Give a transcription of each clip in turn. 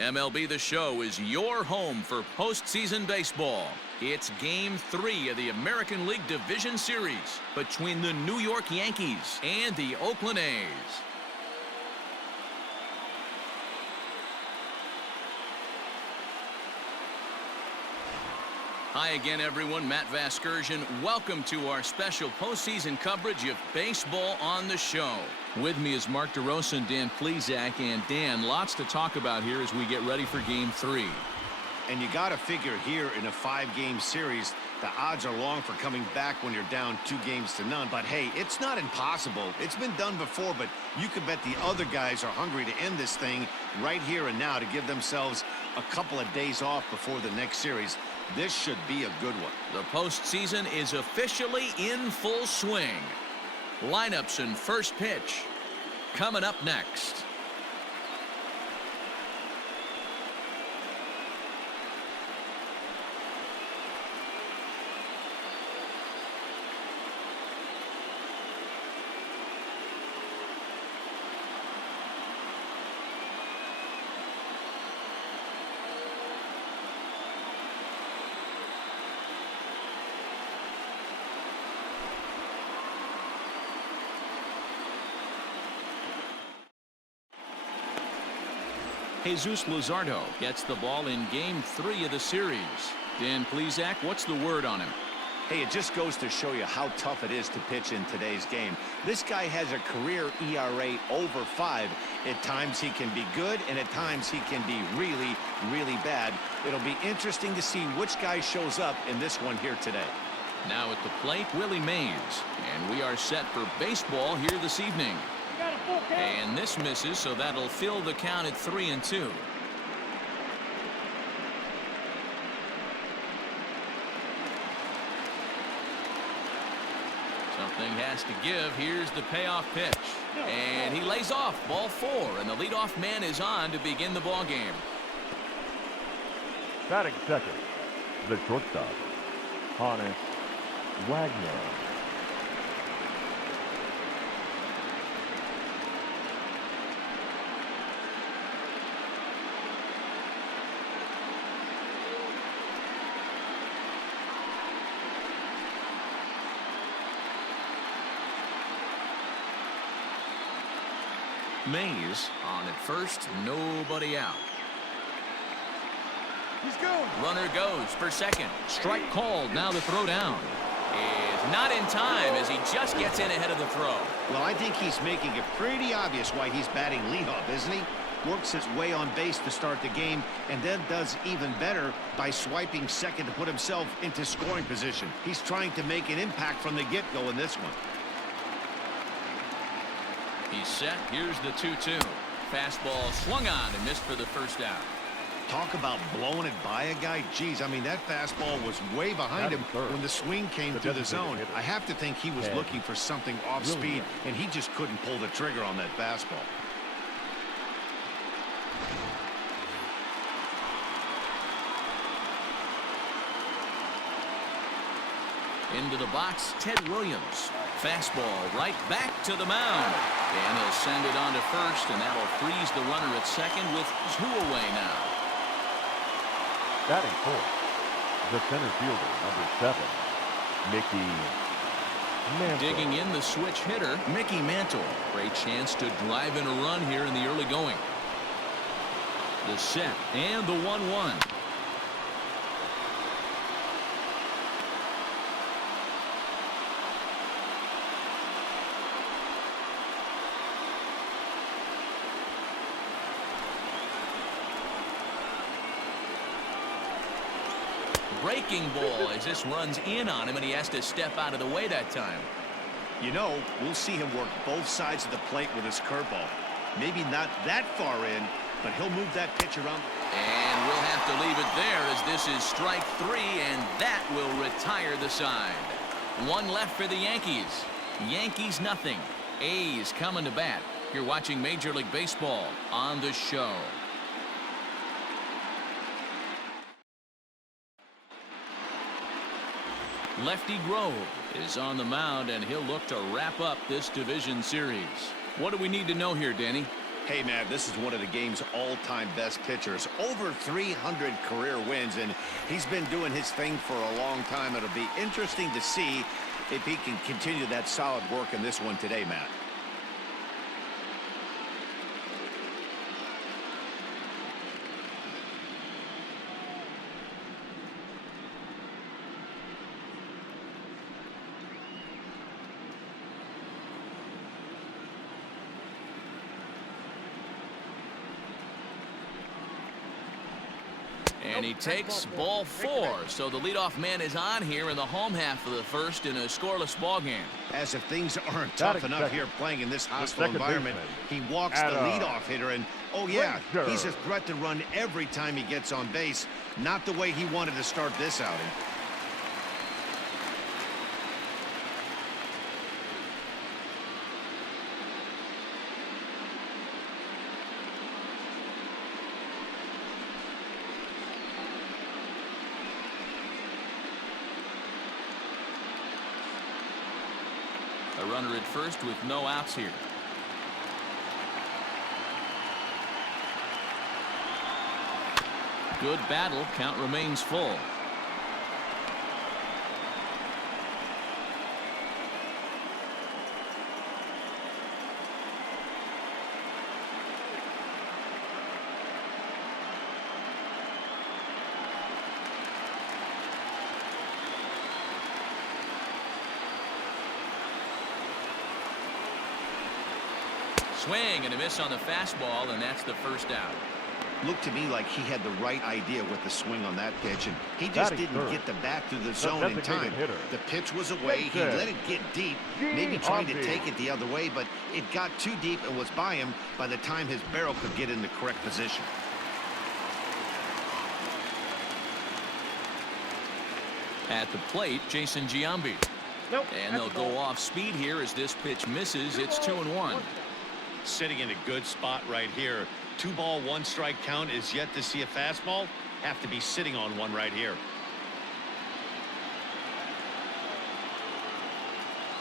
MLB The Show is your home for postseason baseball. It's Game 3 of the American League Division Series between the New York Yankees and the Oakland A's. Hi again, everyone. Matt Vasgersian. Welcome to our special postseason coverage of Baseball on the Show. With me is Mark DeRosa and Dan Plesac. And Dan, lots to talk about here as we get ready for Game 3. And you got to figure here in a 5-game series, the odds are long for coming back when you're down 2-0. But hey, it's not impossible. It's been done before, but you could bet the other guys are hungry to end this thing right here and now to give themselves a couple of days off before the next series. This should be a good one. The postseason is officially in full swing. Lineups and first pitch coming up next. Jesus Luzardo gets the ball in Game 3 of the series. Dan Plesac, what's the word on him? Hey, it just goes to show you how tough it is to pitch in today's game. This guy has a career ERA over 5. At times he can be good, and at times he can be really, really bad. It'll be interesting to see which guy shows up in this one here today. Now at the plate, Willie Mays. And we are set for baseball here this evening. And this misses, so that'll fill the count at 3-2. Something has to give. Here's the payoff pitch. And he lays off, ball 4, and the leadoff man is on to begin the ball game. Batting second, the shortstop, Honus Wagner. Mays on at first, nobody out. He's going. Runner goes for second. Strike called. Now the throw down is not in time as he just gets in ahead of the throw. Well, I think he's making it pretty obvious why he's batting leadoff, isn't he? Works his way on base to start the game and then does even better by swiping second to put himself into scoring position. He's trying to make an impact from the get-go in this one. He's set. Here's the 2-2. Fastball swung on and missed for the first out. Talk about blowing it by a guy. Geez, I mean, that fastball was way behind him when the swing came through the zone. I have to think he was looking for something off speed, and he just couldn't pull the trigger on that fastball. Into the box, Ted Williams. Fastball right back to the mound. And he'll send it on to first, and that'll freeze the runner at second with 2 away now. Batting fourth, the center fielder, number 7, Mickey Mantle. Digging in the switch hitter, Mickey Mantle. Great chance to drive in a run here in the early going. The set and the 1-1. Breaking ball as this runs in on him, and he has to step out of the way that time. You know, we'll see him work both sides of the plate with his curveball. Maybe not that far in, but he'll move that pitch around. And we'll have to leave it there as this is strike 3, and that will retire the side. 1 left for the Yankees. Yankees nothing. A's coming to bat. You're watching Major League Baseball on the Show. Lefty Grove is on the mound, and he'll look to wrap up this division series. What do we need to know here, Danny? Hey, man, this is one of the game's all-time best pitchers. Over 300 career wins, and he's been doing his thing for a long time. It'll be interesting to see if he can continue that solid work in this one today, Matt. And he takes ball 4. So the leadoff man is on here in the home half of the first in a scoreless ball game. As if things aren't tough enough here playing in this hostile environment, he walks the leadoff hitter, and oh yeah, he's a threat to run every time he gets on base. Not the way he wanted to start this outing. A runner at first with no outs here. Good battle. Count remains full. Swing and a miss on the fastball, and that's the first out. Looked to me like he had the right idea with the swing on that pitch, and he just didn't get the bat through the zone in time. The pitch was away. He let it get deep, maybe trying to take it the other way, but it got too deep and was by him by the time his barrel could get in the correct position. At the plate, Jason Giambi. And they'll go off speed here as this pitch misses. It's 2-1. Sitting in a good spot right here. 2-ball, 1-strike count is yet to see a fastball. Have to be sitting on one right here.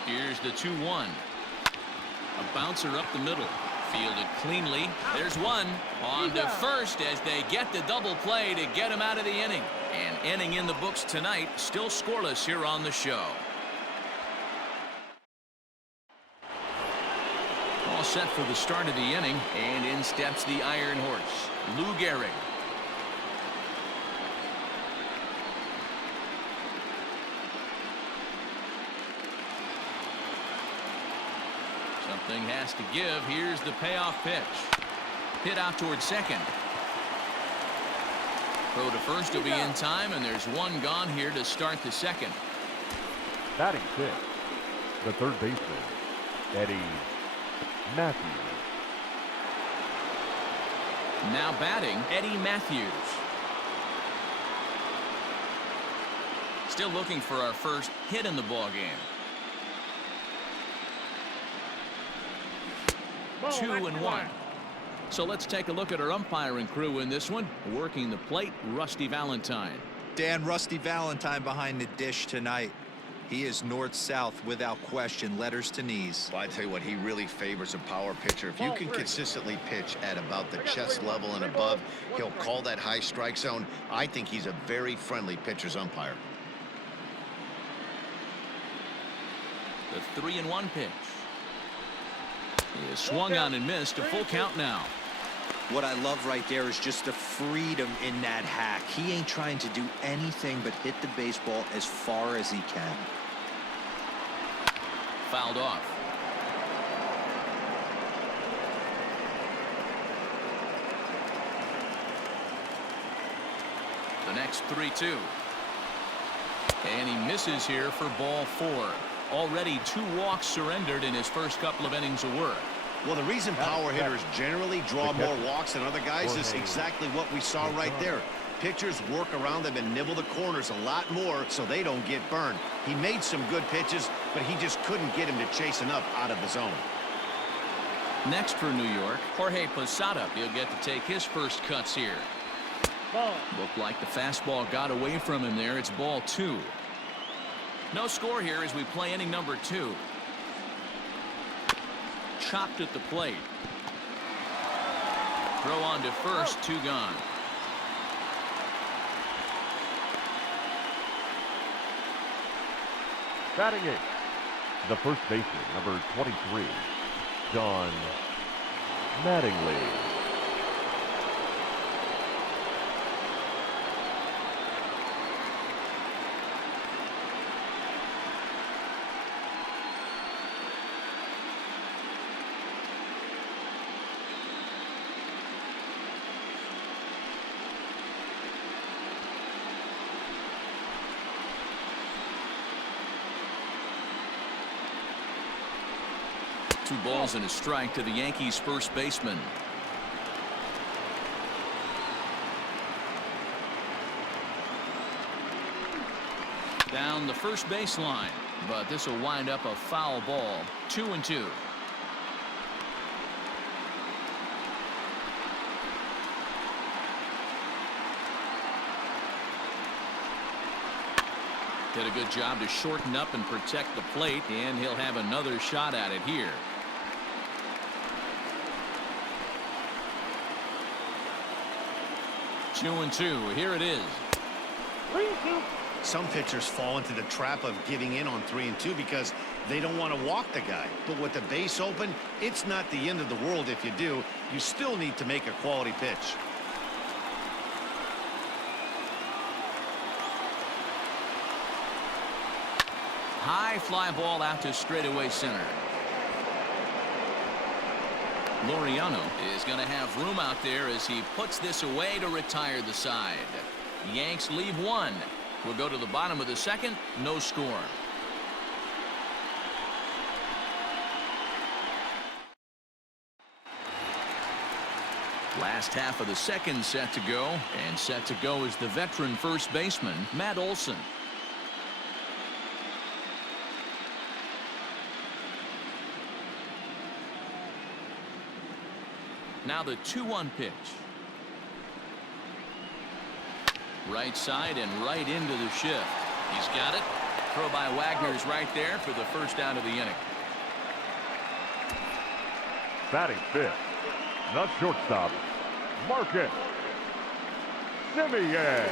Here's the 2-1. A bouncer up the middle. Fielded cleanly. There's one. On to first as they get the double play to get him out of the inning. An inning in the books tonight. Still scoreless here on the show. All set for the start of the inning, and in steps the Iron Horse, Lou Gehrig. Something has to give. Here's the payoff pitch. Hit out towards second. Throw to first will be in time, and there's one gone here to start the second. Batting fifth, the third baseman, Eddie Matthews. Now batting, Eddie Matthews. Still looking for our first hit in the ball game. 2-1. So let's take a look at our umpiring crew in this one. Working the plate, Rusty Valentine. Dan, Rusty Valentine behind the dish tonight. He is north-south without question, letters to knees. Well, I tell you what, he really favors a power pitcher. If you can consistently pitch at about the chest level and above, he'll call that high strike zone. I think he's a very friendly pitcher's umpire. The 3-1 pitch. He is swung on and missed. A full count now. What I love right there is just the freedom in that hack. He ain't trying to do anything but hit the baseball as far as he can. Fouled off. The next 3-2. And he misses here for ball 4. Already 2 walks surrendered in his first couple of innings of work. Well, the reason power hitters generally draw more walks than other guys is exactly what we saw right there. Pitchers work around them and nibble the corners a lot more so they don't get burned. He made some good pitches, but he just couldn't get him to chase enough out of the zone. Next for New York, Jorge Posada. He'll get to take his first cuts here. Looked like the fastball got away from him there. It's ball 2. No score here as we play inning number 2. Chopped at the plate. Throw on to first, 2 gone. Batting eighth, the first baseman, number 23, John Mattingly. Two balls and a strike to the Yankees first baseman. Down the first baseline, but this will wind up a foul ball. 2-2. Did a good job to shorten up and protect the plate, and he'll have another shot at it here. 2-2. Here it is. 3-2. Some pitchers fall into the trap of giving in on 3-2 because they don't want to walk the guy. But with the base open, it's not the end of the world if you do. You still need to make a quality pitch. High fly ball out to straightaway center. Laureano is going to have room out there as he puts this away to retire the side. Yanks leave one. We'll go to the bottom of the second. No score. Last half of the second set to go, and set to go is the veteran first baseman, Matt Olson. Now the 2-1 pitch. Right side and right into the shift. He's got it. Throw by Wagner's right there for the first out of the inning. Batting fifth, the shortstop, Marcus Semien.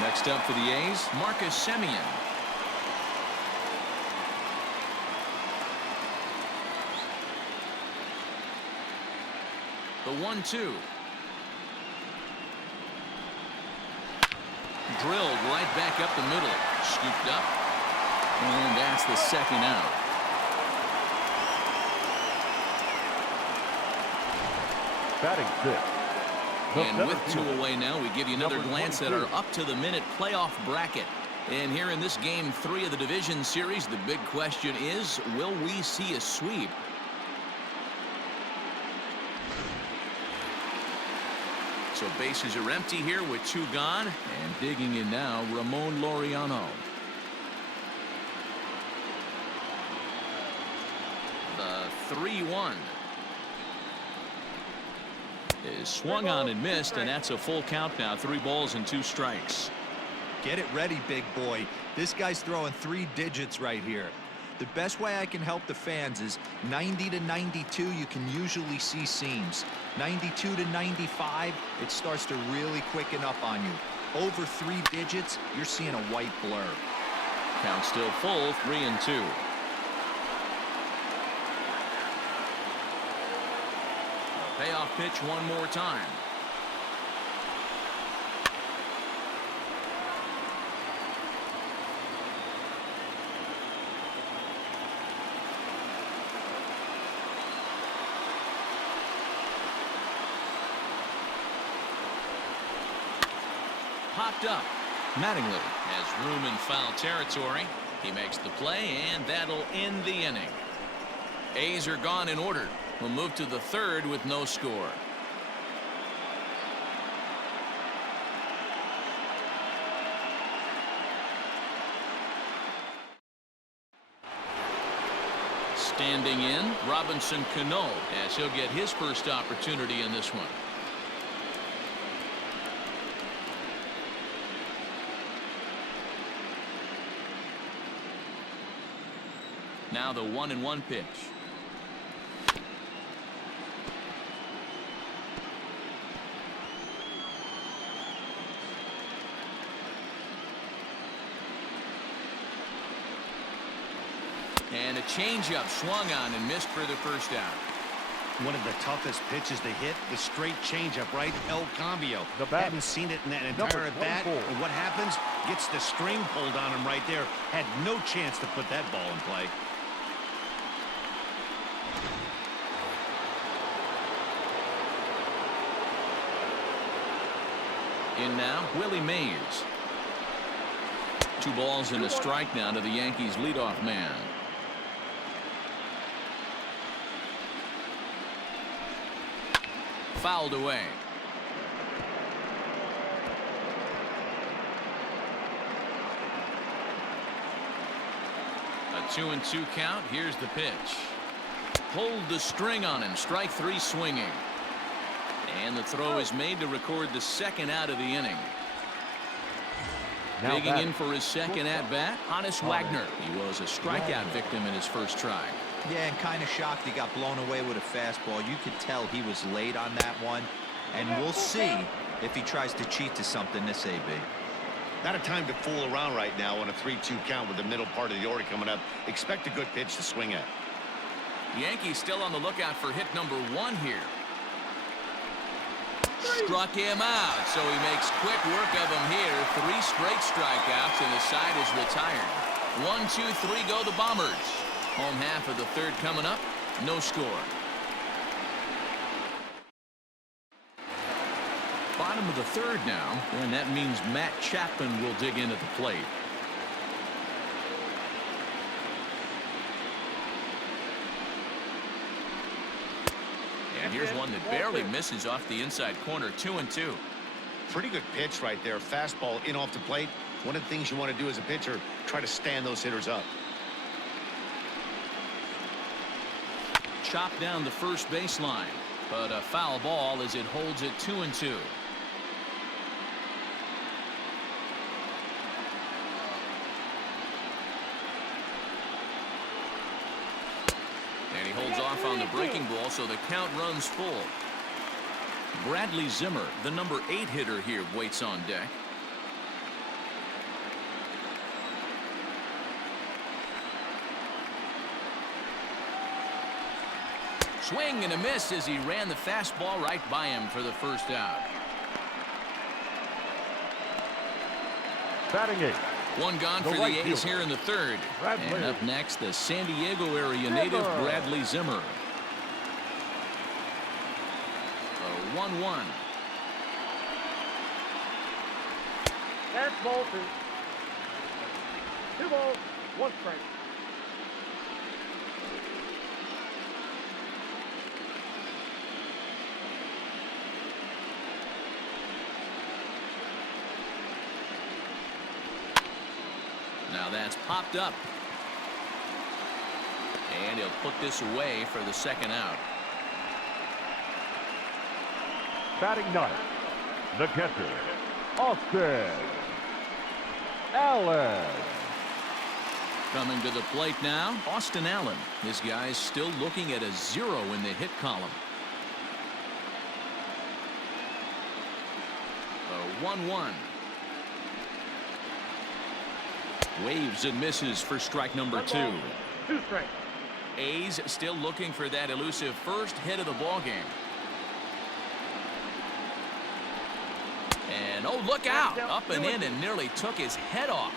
Next up for the A's, Marcus Semien. The 1-2. Drilled right back up the middle. Scooped up. And that's the second out. Batting sixth. And with 2 away now, we give you another glance at our up-to-the-minute playoff bracket. And here in this Game 3 of the Division Series, the big question is, will we see a sweep? So bases are empty here with 2 gone. And digging in now, Ramon Laureano. The 3-1 is swung on and missed, and that's a full count now. 3 balls and 2 strikes. Get it ready, big boy. This guy's throwing 3 digits right here. The best way I can help the fans is 90 to 92, you can usually see seams. 92 to 95, it starts to really quicken up on you. Over 3 digits, you're seeing a white blur. Count still full, 3-2. Payoff pitch one more time. Popped up. Mattingly has room in foul territory. He makes the play, and that'll end the inning. A's are gone in order. We'll move to the 3rd with no score. Standing in, Robinson Cano, as he'll get his first opportunity in this one. Now the 1-1 pitch. And a changeup swung on and missed for the first out. One of the toughest pitches to hit, the straight changeup, right? El Cambio. The bat. Hadn't seen it in that Number entire at bat. 24. And what happens? Gets the string pulled on him right there. Had no chance to put that ball in play. In now, Willie Mays. 2 balls and a strike now to the Yankees leadoff man. Fouled away. A 2-2 count. Here's the pitch. Pulled the string on him. Strike 3 swinging. And the throw is made to record the second out of the inning. Now Digging batting. in for his second at-bat, Honus Wagner. He was a strikeout victim in his first try. Yeah, and kind of shocked he got blown away with a fastball. You could tell he was late on that one. And we'll see if he tries to cheat to something this AB. Not a time to fool around right now on a 3-2 count with the middle part of the order coming up. Expect a good pitch to swing at. Yankees still on the lookout for hit number 1 here. Struck him out, so he makes quick work of him here. 3 straight strikeouts, and the side is retired. 1, 2, 3 go the Bombers. Home half of the third coming up. No score. Bottom of the third now, and that means Matt Chapman will dig in at the plate. And here's one that barely misses off the inside corner. 2-2. Pretty good pitch right there. Fastball in off the plate. One of the things you want to do as a pitcher, try to stand those hitters up. Chopped down the first baseline, but a foul ball as it holds it 2-2. And he holds off on the breaking ball, so the count runs full. Bradley Zimmer, the number 8 hitter here, waits on deck. Swing and a miss as he ran the fastball right by him for the first out. Batting 8. 1 gone The for the right A's fielder, here in the third. Bradley. And up next, the San Diego area native Bradley Zimmer. A 1-1. That's ball 2. 2 balls, 1 strike. Now that's popped up. And he'll put this away for the second out. Batting 9. The catcher, Austin Allen. Coming to the plate now, Austin Allen. This guy's still looking at a 0 in the hit column. A 1-1. Waves and misses for strike number 2. 2 strikes. A's still looking for that elusive first hit of the ball game. And oh, look out! Up and in and nearly took his head off.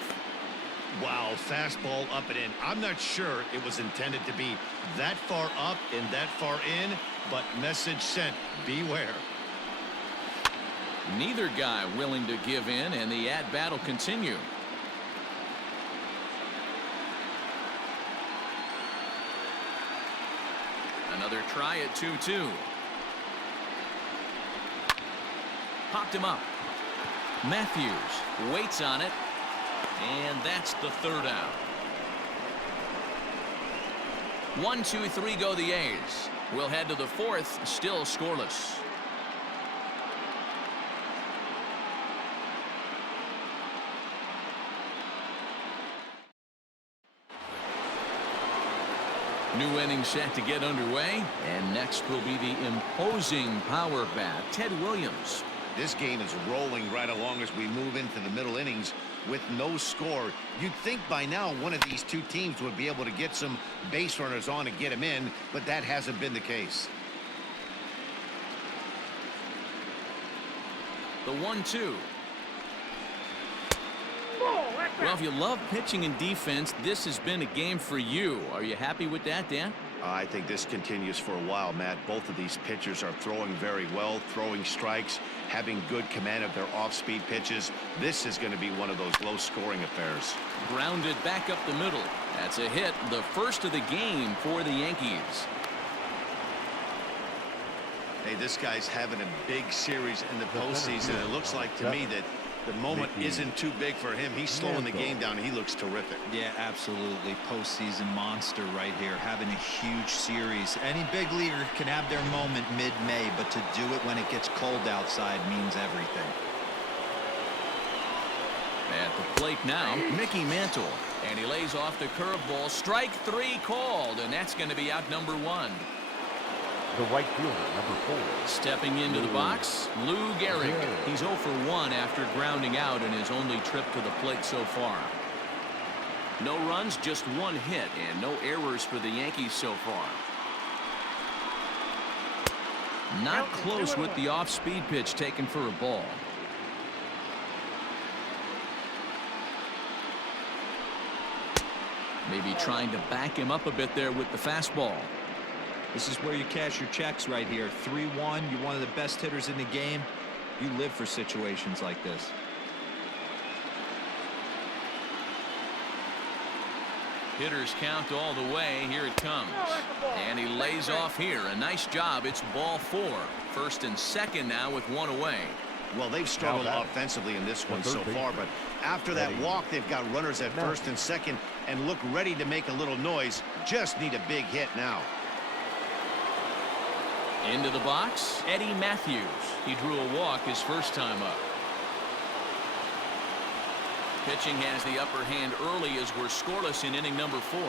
Wow, fastball up and in. I'm not sure it was intended to be that far up and that far in, but message sent, beware. Neither guy willing to give in, and the at-bat will continue. Another try at 2-2. Popped him up. Matthews waits on it, and that's the third out. 1, 2, 3 go the A's. We'll head to the fourth, still scoreless. New inning set to get underway, and next will be the imposing power bat, Ted Williams. This game is rolling right along as we move into the middle innings with no score. You'd think by now one of these two teams would be able to get some base runners on and get them in, but that hasn't been the case. The 1-2. Well, if you love pitching and defense, this has been a game for you. Are you happy with that, Dan? I think this continues for a while, Matt. Both of these pitchers are throwing very well, throwing strikes, having good command of their off-speed pitches. This is going to be one of those low-scoring affairs. Grounded back up the middle. That's a hit, the first of the game for the Yankees. Hey, this guy's having a big series in the postseason. It looks like to me that the moment isn't too big for him. He's slowing the game down. He looks terrific. Yeah, absolutely. Postseason monster right here, having a huge series. Any big leaguer can have their moment mid-May, but to do it when it gets cold outside means everything. At the plate now, Mickey Mantle. And he lays off the curveball. Strike 3 called, and that's going to be out number 1. The right fielder, number 4. Stepping into the box, Lou Gehrig. He's 0 for 1 after grounding out in his only trip to the plate so far. No runs, just 1 hit, and no errors for the Yankees so far. Not close with the off-speed pitch taken for a ball. Maybe trying to back him up a bit there with the fastball. This is where you cash your checks right here. 3-1. You're one of the best hitters in the game. You live for situations like this. Hitters count all the way. Here it comes. And he lays off here. A nice job. It's ball 4. First and second now with 1 away. Well, they've struggled offensively in this one so far, but after that walk, they've got runners at first and second and look ready to make a little noise. Just need a big hit now. Into the box, Eddie Matthews. He drew a walk his first time up. Pitching has the upper hand early as we're scoreless in inning number 4.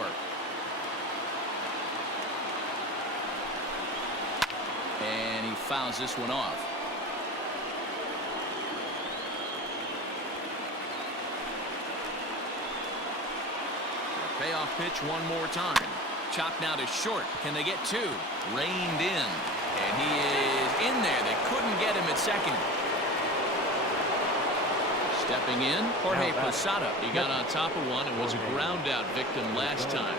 And he fouls this one off. Payoff pitch one more time. Chopped now to short. Can they get 2? Reined in. And he is in there. They couldn't get him at second. Stepping in, Jorge Posada. He got on top of one and was a ground out victim last time.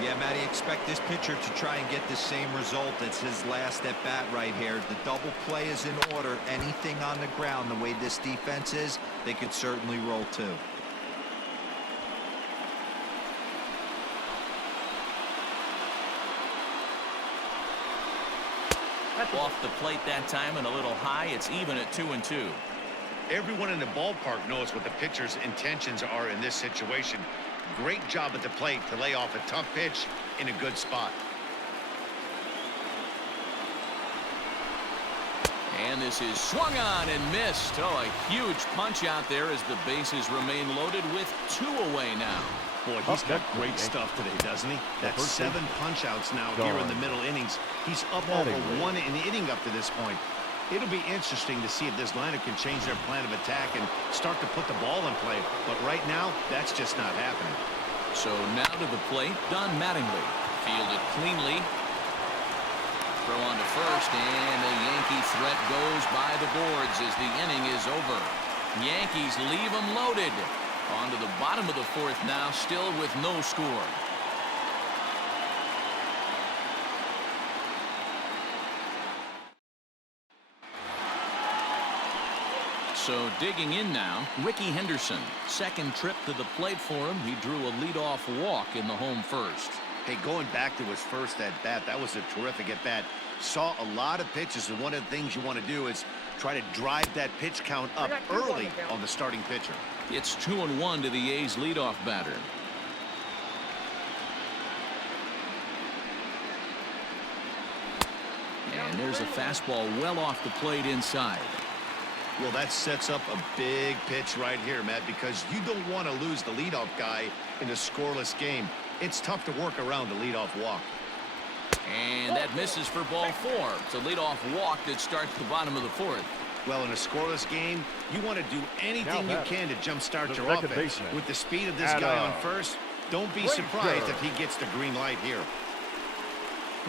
Yeah, Matty, expect this pitcher to try and get the same result. It's his last at bat right here. The double play is in order. Anything on the ground, the way this defense is, they could certainly roll 2. Off the plate that time and a little high. It's even at 2-2. Everyone in the ballpark knows what the pitcher's intentions are in this situation. Great job at the plate to lay off a tough pitch in a good spot. And this is swung on and missed. Oh, a huge punch out there as the bases remain loaded with 2 away now. Boy, he's got great stuff today, doesn't he? That's 7 punch-outs now here in the middle innings. He's up over 1 inning up to this point. It'll be interesting to see if this lineup can change their plan of attack and start to put the ball in play. But right now, that's just not happening. So now to the plate, Don Mattingly. Fielded cleanly. Throw on to first, and the Yankee threat goes by the boards as the inning is over. Yankees leave them loaded. On to the bottom of the 4th now, still with no score. So digging in now, Ricky Henderson. Second trip to the plate for him. He drew a leadoff walk in the home first. Hey, going back to his first at-bat, that was a terrific at-bat. Saw a lot of pitches, and one of the things you want to do is try to drive that pitch count up early on the starting pitcher. It's 2-1 to the A's leadoff batter. And there's a fastball well off the plate inside. Well, that sets up a big pitch right here, Matt, because you don't want to lose the leadoff guy in a scoreless game. It's tough to work around the leadoff walk. And that misses for ball 4. It's a leadoff walk that starts the bottom of the 4th. Well, in a scoreless game, you want to do anything you can to jumpstart the your second offense. baseman, With the speed of this guy on first, don't be surprised if he gets the green light here.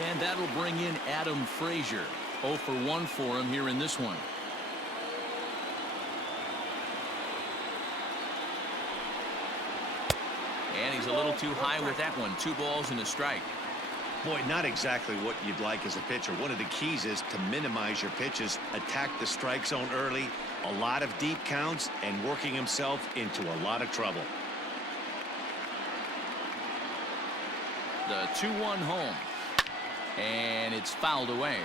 And that'll bring in Adam Frazier. 0 for 1 for him here in this one. And he's a little too high with that one. 2 balls and a strike. Boy, not exactly what you'd like as a pitcher. One of the keys is to minimize your pitches, attack the strike zone early, a lot of deep counts, and working himself into a lot of trouble. The 2-1 home. And it's fouled away.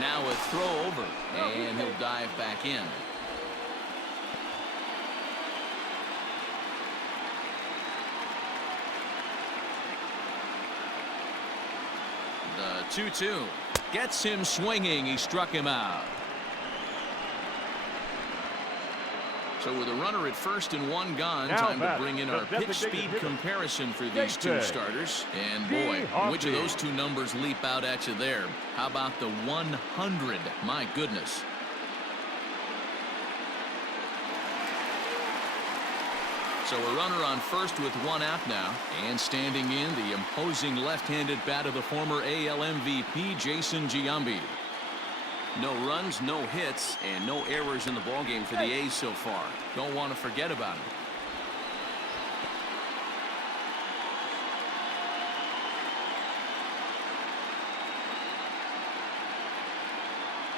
Now a throw over, and he'll dive back in. The 2-2 gets him swinging. He struck him out. So with a runner at first and 1 gone, time to bring in our pitch speed comparison for these 2 starters. And boy, which of those 2 numbers leap out at you there? How about the 100? My goodness. So a runner on first with 1 out now. And standing in, the imposing left-handed bat of the former AL MVP, Jason Giambi. No runs, no hits, and no errors in the ballgame for the A's so far. Don't want to forget about him.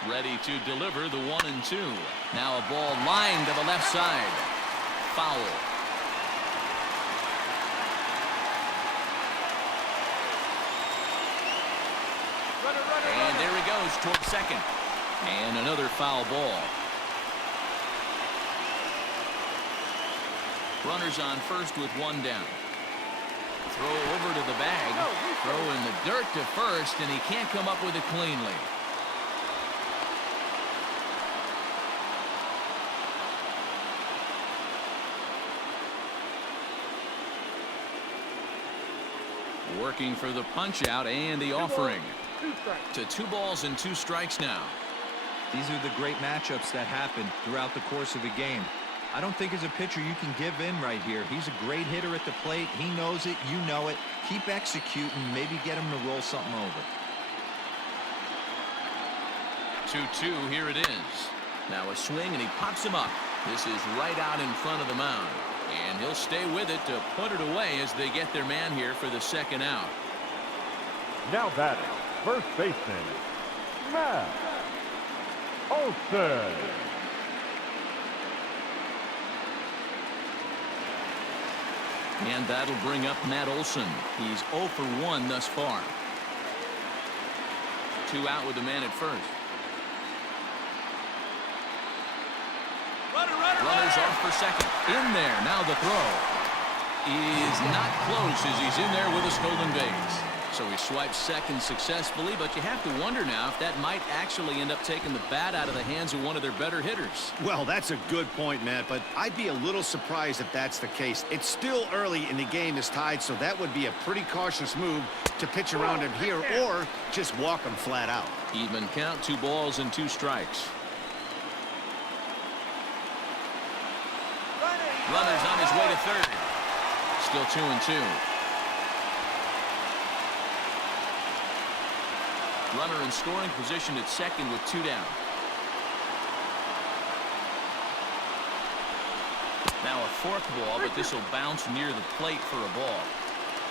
Ready to deliver the 1-2. Now a ball lined to the left side. Foul. And there he goes towards second. And another foul ball. Runners on first with 1 down. Throw over to the bag. Throw in the dirt to first, and he can't come up with it cleanly. Working for the punch out and the offering. To 2 balls and 2 strikes now. These are the great matchups that happen throughout the course of a game. I don't think as a pitcher you can give in right here. He's a great hitter at the plate. He knows it. You know it. Keep executing. Maybe get him to roll something over. 2-2. Here it is. Now a swing, and he pops him up. This is right out in front of the mound. And he'll stay with it to put it away as they get their man here for the 2nd out. Now batting, first baseman, Matt Olson. And that'll bring up Matt Olson. He's 0 for 1 thus far. 2 out with the man at first. Runners off for second. In there. Now the throw is not close as he's in there with a stolen base. So he swipes second successfully, but you have to wonder now if that might actually end up taking the bat out of the hands of one of their better hitters. Well, that's a good point, Matt, but I'd be a little surprised if that's the case. It's still early and the game is tied, so that would be a pretty cautious move to pitch around him here or just walk him flat out. Even count, 2 balls and 2 strikes. Runners on his way to third. Still 2-2. Runner in scoring position at second with 2 down. Now a fork ball, but this will bounce near the plate for a ball.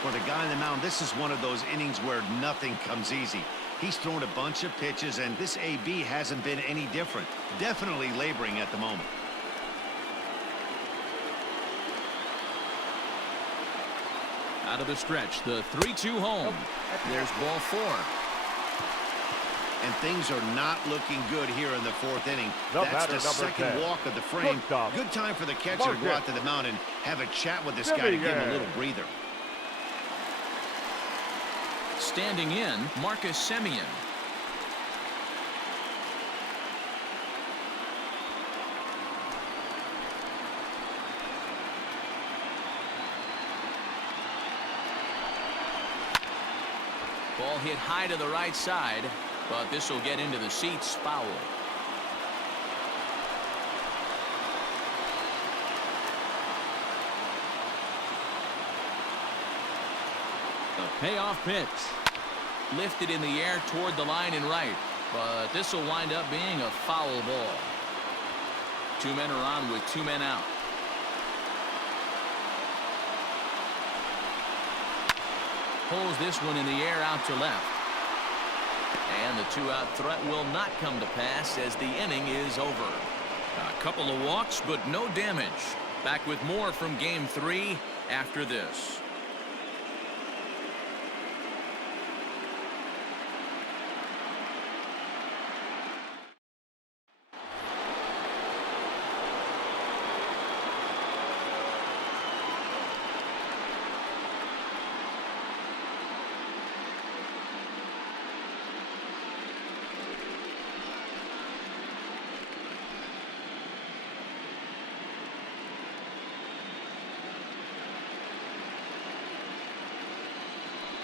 For the guy on the mound, this is one of those innings where nothing comes easy. He's thrown a bunch of pitches, and this AB hasn't been any different. Definitely laboring at the moment. Out of the stretch, the 3-2 home. There's ball 4. And things are not looking good here in the 4th inning. The That's the batter, number 10. second walk of the frame. Shortstop. Good time for the catcher to go out to the mound and have a chat with this guy to give him a little breather. Standing in, Marcus Semien. Ball hit high to the right side, but this will get into the seats. Foul. The payoff pitch. Lifted in the air toward the line and right, but this will wind up being a foul ball. 2 men are on with 2 men out. Pulls this one in the air out to left. And the 2-out threat will not come to pass as the inning is over. A couple of walks, but no damage. Back with more from Game 3 after this.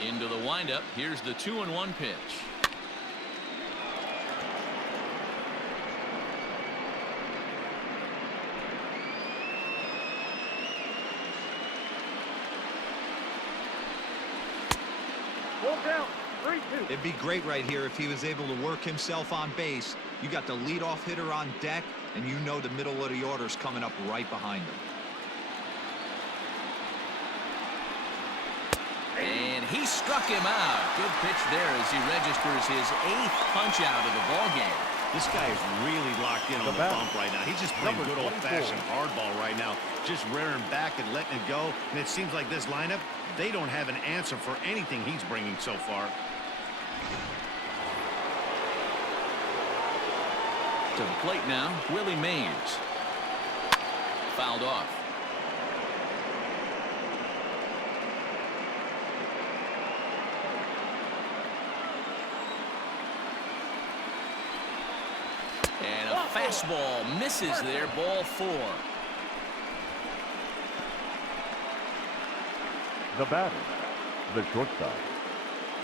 Into the windup. Here's the 2-1 pitch. It'd be great right here if he was able to work himself on base. You got the leadoff hitter on deck, and you know the middle of the order's coming up right behind him. And he struck him out. Good pitch there as he registers his 8th punch out of the ball game. This guy is really locked in on the bump right now. He's just playing good old-fashioned hardball right now, just rearing back and letting it go. And it seems like this lineup, they don't have an answer for anything he's bringing so far. To the plate now, Willie Mays. Fouled off. And a fastball misses there. Ball 4. The batter, the shortstop.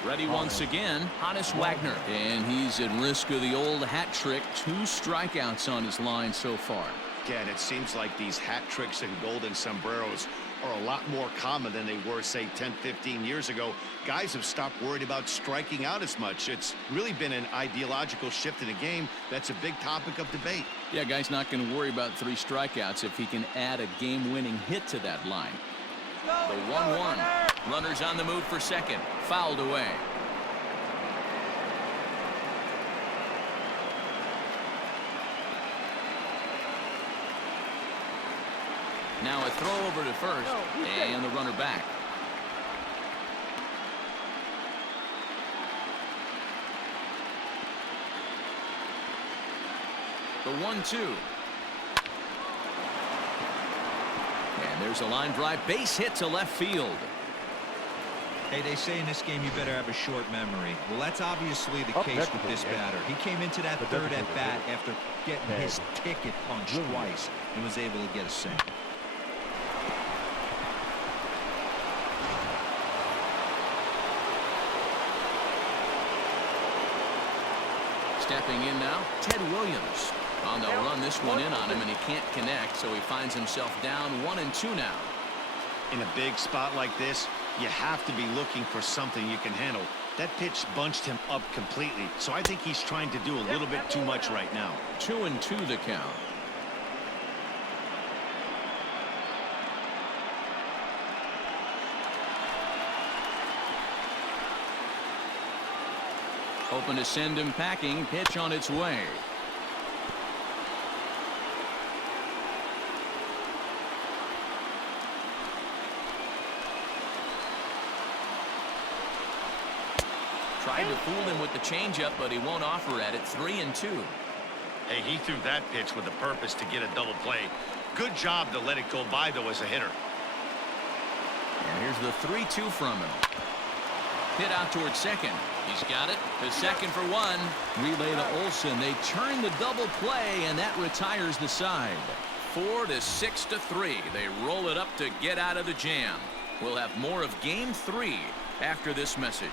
Ready once again, Hannes Wagner. And he's at risk of the old hat trick. 2 strikeouts on his line so far. Again, it seems like these hat tricks and golden sombreros are a lot more common than they were, say, 10, 15 years ago. Guys have stopped worried about striking out as much. It's really been an ideological shift in the game. That's a big topic of debate. Yeah, guy's not going to worry about 3 strikeouts if he can add a game-winning hit to that line. The 1-1. Runners on the move for second. Fouled away. Now a throw over to first, and the runner back. The 1-2. And there's a line drive, base hit to left field. Hey, they say in this game you better have a short memory. Well, that's obviously the case with this batter. He came into that third at bat after getting his ticket punched twice and was able to get a single. Stepping in now, Ted Williams. On the run, this one in on him, and he can't connect, so he finds himself down 1-2 now. In a big spot like this, you have to be looking for something you can handle. That pitch bunched him up completely, so I think he's trying to do a little bit too much right now. 2-2 the count. Open to send him packing. Pitch on its way. Tried to fool him with the changeup, but he won't offer at it. 3-2. Hey, he threw that pitch with a purpose to get a double play. Good job to let it go by, though, as a hitter. And here's the 3-2 from him. Hit out towards second. He's got it to second for 1. Relay to Olsen. They turn the double play, and that retires the side. 4-6-3. They roll it up to get out of the jam. We'll have more of Game 3 after this message.